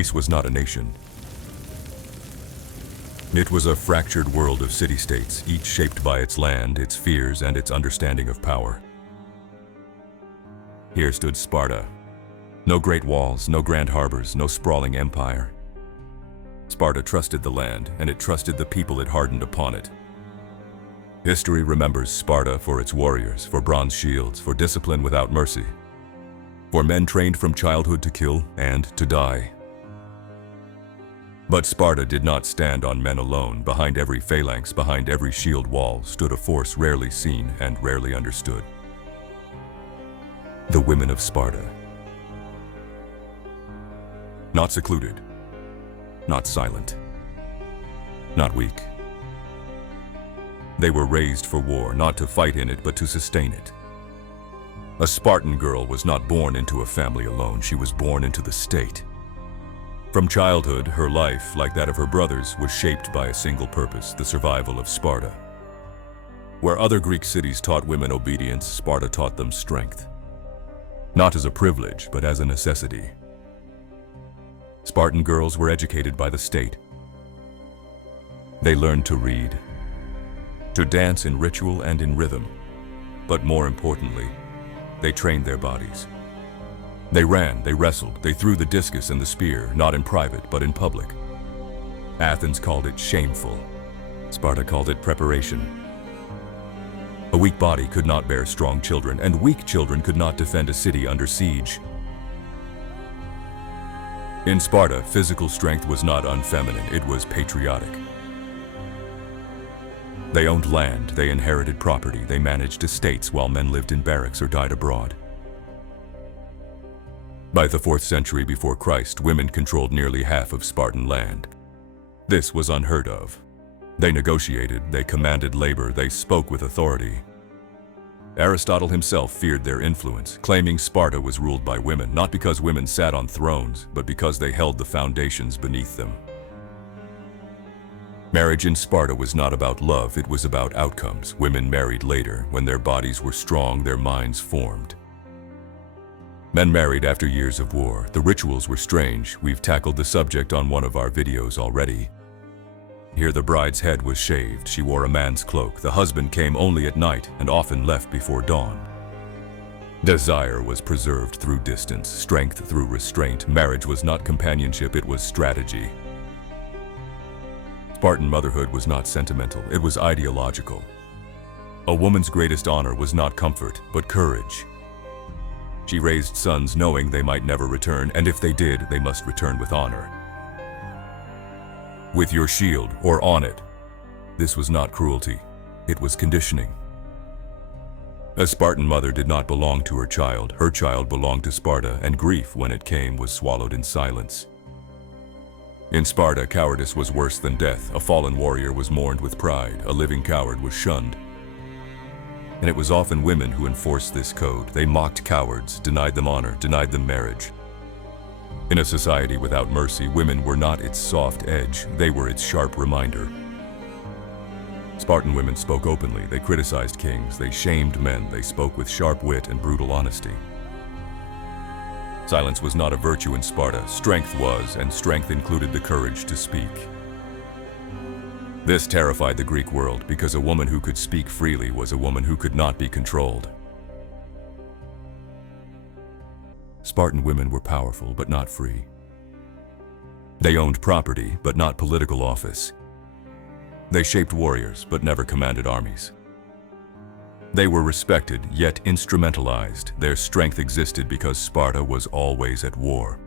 Greece was not a nation. It was a fractured world of city-states, each shaped by its land, its fears, and its understanding of power. Here stood Sparta. No great walls, no grand harbors, no sprawling empire. Sparta trusted the land, and it trusted the people it hardened upon it. History remembers Sparta for its warriors, for bronze shields, for discipline without mercy, for men trained from childhood to kill and to die. But Sparta did not stand on men alone. Behind every phalanx, behind every shield wall, stood a force rarely seen and rarely understood. The women of Sparta. Not secluded, not silent, not weak. They were raised for war, not to fight in it, but to sustain it. A Spartan girl was not born into a family alone, she was born into the state. From childhood, her life, like that of her brothers, was shaped by a single purpose, the survival of Sparta. Where other Greek cities taught women obedience, Sparta taught them strength. Not as a privilege, but as a necessity. Spartan girls were educated by the state. They learned to read, to dance in ritual and in rhythm, but more importantly, they trained their bodies. They ran, they wrestled, they threw the discus and the spear, not in private, but in public. Athens called it shameful. Sparta called it preparation. A weak body could not bear strong children, and weak children could not defend a city under siege. In Sparta, physical strength was not unfeminine, it was patriotic. They owned land, they inherited property, they managed estates while men lived in barracks or died abroad. By the 4th century before Christ, women controlled nearly half of Spartan land. This was unheard of. They negotiated, they commanded labor, they spoke with authority. Aristotle himself feared their influence, claiming Sparta was ruled by women, not because women sat on thrones, but because they held the foundations beneath them. Marriage in Sparta was not about love, it was about outcomes. Women married later, when their bodies were strong, their minds formed. Men married after years of war. The rituals were strange. We've tackled the subject on one of our videos already. Here the bride's head was shaved. She wore a man's cloak. The husband came only at night and often left before dawn. Desire was preserved through distance, strength through restraint. Marriage was not companionship, it was strategy. Spartan motherhood was not sentimental, it was ideological. A woman's greatest honor was not comfort, but courage. She raised sons knowing they might never return, and if they did, they must return with honor. With your shield, or on it. This was not cruelty, it was conditioning. A Spartan mother did not belong to her child belonged to Sparta, and grief, when it came, was swallowed in silence. In Sparta, cowardice was worse than death. A fallen warrior was mourned with pride, a living coward was shunned. And it was often women who enforced this code. They mocked cowards, denied them honor, denied them marriage. In a society without mercy, women were not its soft edge, they were its sharp reminder. Spartan women spoke openly, they criticized kings, they shamed men, they spoke with sharp wit and brutal honesty. Silence was not a virtue in Sparta, strength was, and strength included the courage to speak. This terrified the Greek world because a woman who could speak freely was a woman who could not be controlled. Spartan women were powerful but not free. They owned property but not political office. They shaped warriors but never commanded armies. They were respected, yet instrumentalized. Their strength existed because Sparta was always at war.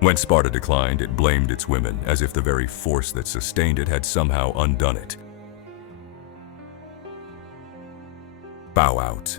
When Sparta declined, it blamed its women, as if the very force that sustained it had somehow undone it. Bow out.